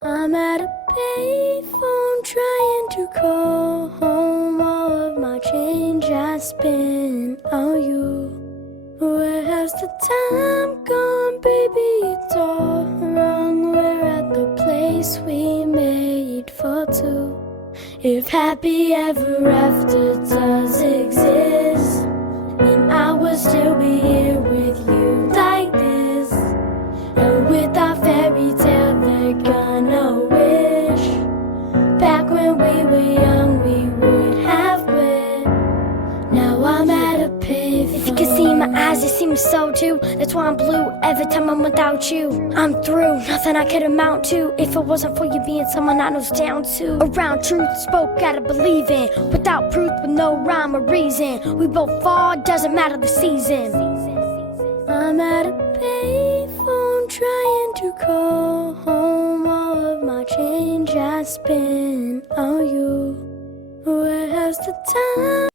I'm at a payphone trying to call home. All of my change I spent on you. Where has the time gone, baby? It's all wrong. We're at the place we made for two. If happy ever after does exist, then I will still be here with you like this. And with our fairy tale they're gonna wish, back when we were young we would have quit. Now I'm at a payphone. If you can see my eyes, they see me so too. That's why I'm blue every time I'm without you. I'm through, nothing I could amount to if it wasn't for you being someone I know's down to. Around truth spoke, gotta believe in. Without proof, with no rhyme or reason, we both fall, doesn't matter the season. I'm at a payphone trying to call home. All of my change I spent on you. Where has the time